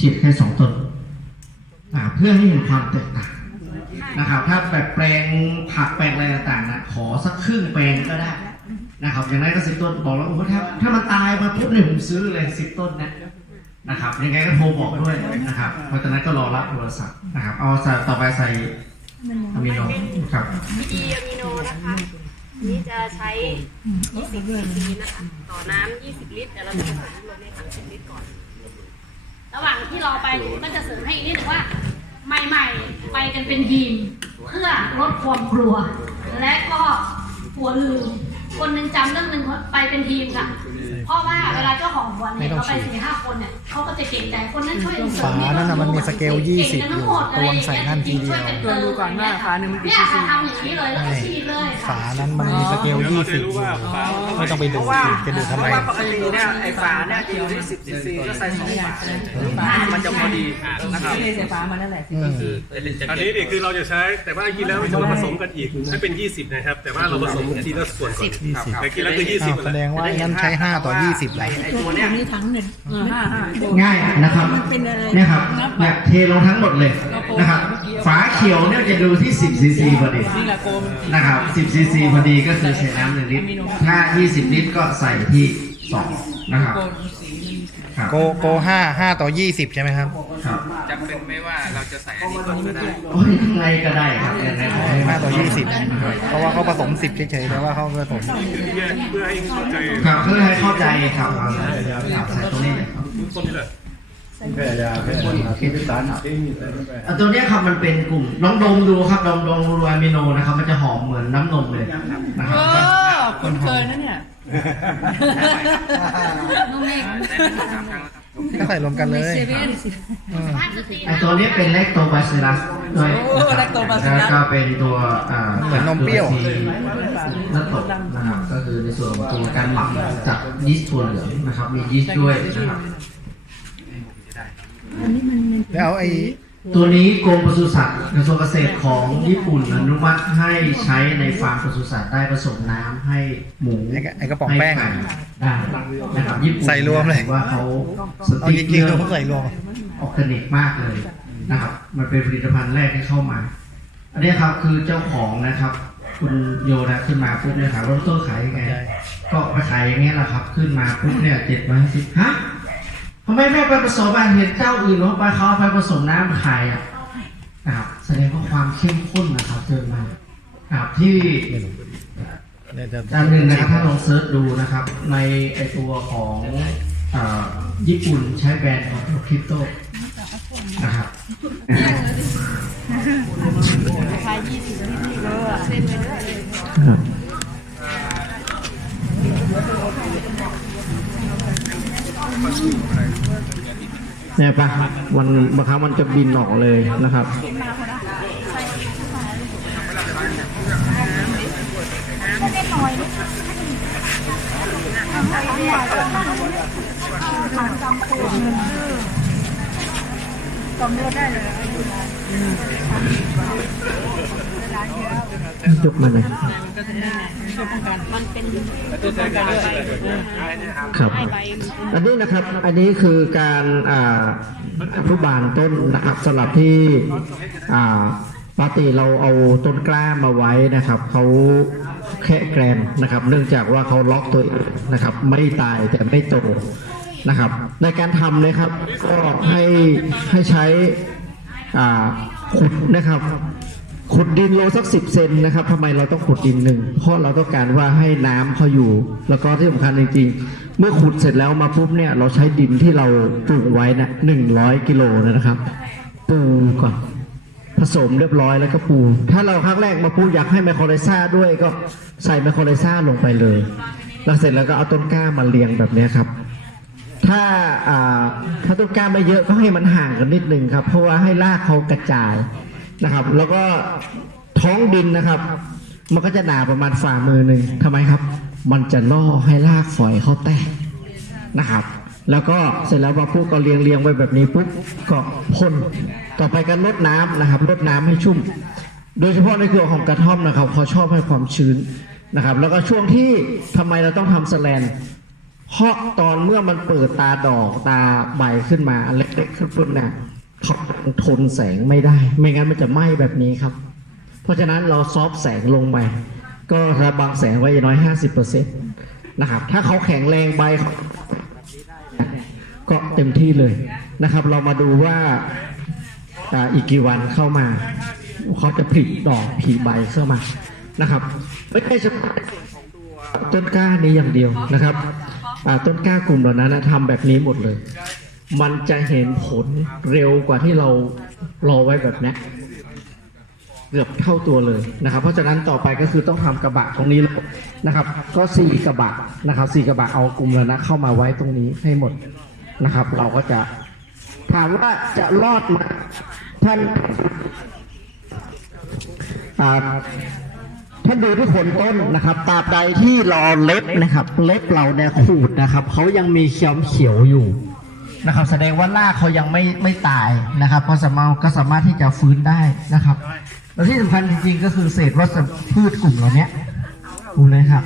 ฉีดแค่สองต้นเพื่อให้เห็นความแตกต่างนะครับ ถ้าแบบแปลงผักแปลงอะไรต่างๆนะขอสักครึ่งแปลงก็ได้นะครับ อย่างไรก็สิบต้นบอกแล้วโอ้โหถ้าถ้ามันตายมาปุ๊บเนี่ยผมซื้อเลยสิบต้นนะนะครับยังไงก็โทรบอกด้วยนะครับเพราะฉะนั้นก็รอรับโทรศัพท์นะครับ เอาใส่ต่อไปใส่อะมิโนครับดีอะมิโนนะคะนี่จะใช้ 20 cc นะคะ ต่อน้ำ 20 ลิตรแต่เราจะผสมลงในถัง10ลิตรก่อน ระหว่างที่รอไปหนูก็จะเสริมให้อีกนิดนึงว่า ใหม่ๆ ไปกันเป็นทีม เพื่อลดความกลัว และก็กลัวลืม คนหนึ่งจำเรื่องหนึ่งไปเป็นทีมค่ะเพราะว่าเวลาเจ้าของบอลเนี่ยเขาไปสี่ห้าคนเนี่ยเขาก็จะเก่งแต่คนนั้นช่วยเสริมฝานั่นน่ะมันมีสเกลก่ง20กันทั้งหมดอยู่ตวงใส่นั่นทีเดียวช่กันเติมดูก่อนว่าฝาหนึ่งมันกี่เนี่ยซีซีค่ะทำอย่างนี้เลยแล้วก็ฉีดเลยค่ะฝานั้นมันมีสเกลเดี๋ยวเราจะ20รู้ว่าฝามันเท่าไหไม่ร่ต้องไปเพดูราะว่าจะดูทำเพไมราะว่าปกติเนี่ยไอ้ฝาเนี่ยจะอยู่ที่10ซีซีก็ใส่สองฝามันจะพอดีนะครับไม่ได้ใส่ฟ้ามานั่นแหละเอออันนี้นี่คือเราจะใช้แต่ว่ากินแล้วจะมาผสมกันอีกให้เป็น20นะครับ แต่ว่าเราผสมทีละส่วนก่อน20แต่กินแล้วคืออ้าว20แสดงว่างั้นใช้5ต่อ20เลยไอ้ตัวเนี้ยนี่ทั้งหนึ่งห้าห้าง่ายนะครับมันเป็นอะไรเนี่ยครับนับเนี่ยเทลงทั้งหมดเลยนะครับ ฝาเขียวเนี่ยจะดูที่10ซีซีพอดีนี่แหละโกมนะครับ10ซีซีพอดีก็คือใส่น้ำหนึ่งลิตรถ้า 20 ลิตรก็ใส่ที่2นะครับ โกมสีมันครับโกโก5 5ต่อ20ใช่ไหมครับครับจำเป็นไหม ว่าเราจะใส่อันนี้ก่อนก็ได้โอ้ยยังไงก็ได้ครับยังไงก็ได้5ต่อ20 เพราะว่าเขาผสม 10 เฉยๆแต่ว่าเขาผสมแยกเพื่อให้เข้าใจครับเพื่อให้เข้าใจครับครับใส่ตรงนี้เลยครับต้นนี้เลยอะตัวเนี้ยครับมันเป็นกลุ่มลองดมดูครับลองดมดูอะมิโนนะครับ มันจะหอมเหมือนน้ำนมเลยนะครับเออคุณเคยนะเนี่ยน้องเมฆ ก็ใส่รวมกันเลยเซเว่นเออไอตัวนี้เป็นเลคโตบาซิลัสด้วยโอ้ lactobacillus แล้วก็เป็นตัวอ่าเหมือนนมเปรี้ยวนัตโตนะครับก็คือในส่วนของตัวการหมักจากยีสต์ถั่วเหลืองนะครับมียีสต์ด้วยนะครับ แล้วไอ้ ตัวนี้กรมปศุสัตว์กระทรวงเกษตรของญี่ปุ่นอนุมัติให้ใช้ในฟาร์มปศุสัตว์ได้ผสมน้ำให้หมูไอ้กระไอ้กระป๋องแป้งให้ไก่ได้นะครับญี่ปุ่นใส่รวมเลยว่าเขาสเอาติ๊กริงๆเกอเขาร์ ใส่รวม ออร์แกนิกมากเลยนะครับ มันเป็นผลิตภัณฑ์แรกที่เข้ามา อันนี้ครับคือเจ้าของนะครับ คุณโยนะขึ้นมาปุ๊บเนี่ยถามว่าต้นขายยังไงก็มาขายอย่างเงี้ยแหละครับ ขึ้นมาปุ๊บเนี่ยเจ็ดร้อยสิบฮะ ทำไมไม่ไปผสมอะเห็นเจ้าอื่นเขาไปเขาเอาไปผสมน้ำขายอะนะครับแสดงว่าความเข้มข้นนะครับเกินมาครับที่เดี๋ยวจะอันหนึ่งนะครับถ้าลองเซิร์ชดูนะครับ ในไอตัวของอ่าญี่ปุ่นใช้แบรนด์ของคริปโตนะครับเนี่ย เนี่ยปะมันบางครั้งมันจะบินออกเลยนะครับย กมาหน่อยครับอันนี้นะครับอันนี้คือการอ่าอนุบาลต้นนะครับสำหรับที่ปกติเราเอาต้นกล้ามาไว้นะครับเขาแค่แกรนนะครับ เนื่องจากว่าเขาล็อกตัวเองนะครับ ไม่ตายแต่ไม่โตนะครับ ในการทำนะครับก็ให้ให้ใช้ขุดนะครับ ขุดดินโลสักสิบเซนนะครับทำไมเราต้องขุดดินหนึ่งเพราะเราต้องการว่าให้น้ำเขาอยู่ แล้วก็ที่สำคัญจริง ๆ เมื่อขุดเสร็จแล้วมาปุ๊บเนี่ยเราใช้ดินที่เราปลูกไว้นะหนึ่งร้อยกิโลนะครับ ปูก่อนผสมเรียบร้อยแล้วก็ปู ถ้าเราครั้งแรกมาปูอยากให้ไมโครไลซ่าด้วยก็ใส่ไมโครไลซ่าลงไปเลยแล้วเสร็จแล้วก็เอาต้นกล้ามาเรียงแบบนี้ครับ ถ้าอ่าถ้าต้นกล้าไม่เยอะก็ให้มันห่างกันนิดนึงครับ เพราะว่าให้รากเขากระจาย นะครับ แล้วก็ท้องดินนะครับ มันก็จะหนาประมาณฝ่ามือหนึ่งทำไมครับ มันจะล่อให้รากฝอยเขาแตกนะครับ แล้วก็เสร็จแล้วพอปุ๊บก็เรียงเรียงๆไว้แบบนี้ปุ๊บก็พ่นต่อไปก็ลดน้ำนะครับลดน้ำให้ชุ่ม โดยเฉพาะในเครือของกระท่อมนะครับเขาชอบให้ความชื้นนะครับ แล้วก็ช่วงที่ทำไมเราต้องทำสแลนเพราะตอนเมื่อมันเปิดตาดอกตาใบขึ้นมาเล็กๆขึ้นปุ๊บเนี่ย ทนแสงไม่ได้ ไม่งั้นมันจะไหม้แบบนี้ครับ เพราะฉะนั้นเราซอฟแสงลงไปก็ระบังแสงไว้อย่างน้อย 50%นะครับ ถ้าเขาแข็งแรงใบก็เต็มที่เลยนะครับ เรามาดูว่าอีกกี่วันเข้ามา เขาจะผลิดอกผลิใบเข้ามานะครับไม่ใช่เฉพาะต้นกล้านี้อย่างเดียวนะครับต้นกล้ากลุ่มเหล่านั้นนะทำแบบนี้หมดเลย มันจะเห็นผลเร็วกว่าที่เรารอไว้แบบนี้เกือบเท่าตัวเลยนะครับ เพราะฉะนั้นต่อไปก็คือต้องทำกระบะตรงนี้เลยนะครับ ก็สี่กระบะนะครับสี่กระบะเอากลุ่มแล้วนะเข้ามาไว้ตรงนี้ให้หมดนะครับ เราก็จะถามว่าจะรอดไหมท่านท่านดูที่ขนต้นนะครับตราบใดที่รอเล็บนะครับ เล็บเราเนี่ยขูดนะครับเขายังมีเขียวเขียวอยู่ นะครับ แสดงว่ารากเขายังไม่ไม่ตายนะครับก็สามาก็สามารถที่จะฟื้นได้นะครับ แล้วที่สำคัญจริงๆก็คือเศษวัชพืชกลุ่มเหล่านี้กลุ่มเลยครับ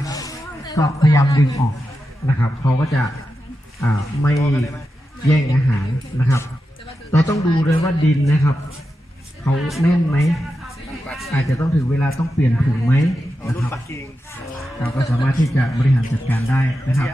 ก็พยายามดึงออกนะครับเขาก็จะอ่าไม่แย่งอาหารนะครับ เราต้องดูเลยว่าดินนะครับเขาแน่นไหมอาจจะต้องถึงเวลาต้องเปลี่ยนถุงไหมนะครับ เราก็สามารถที่จะบริหารจัดการได้นะครับ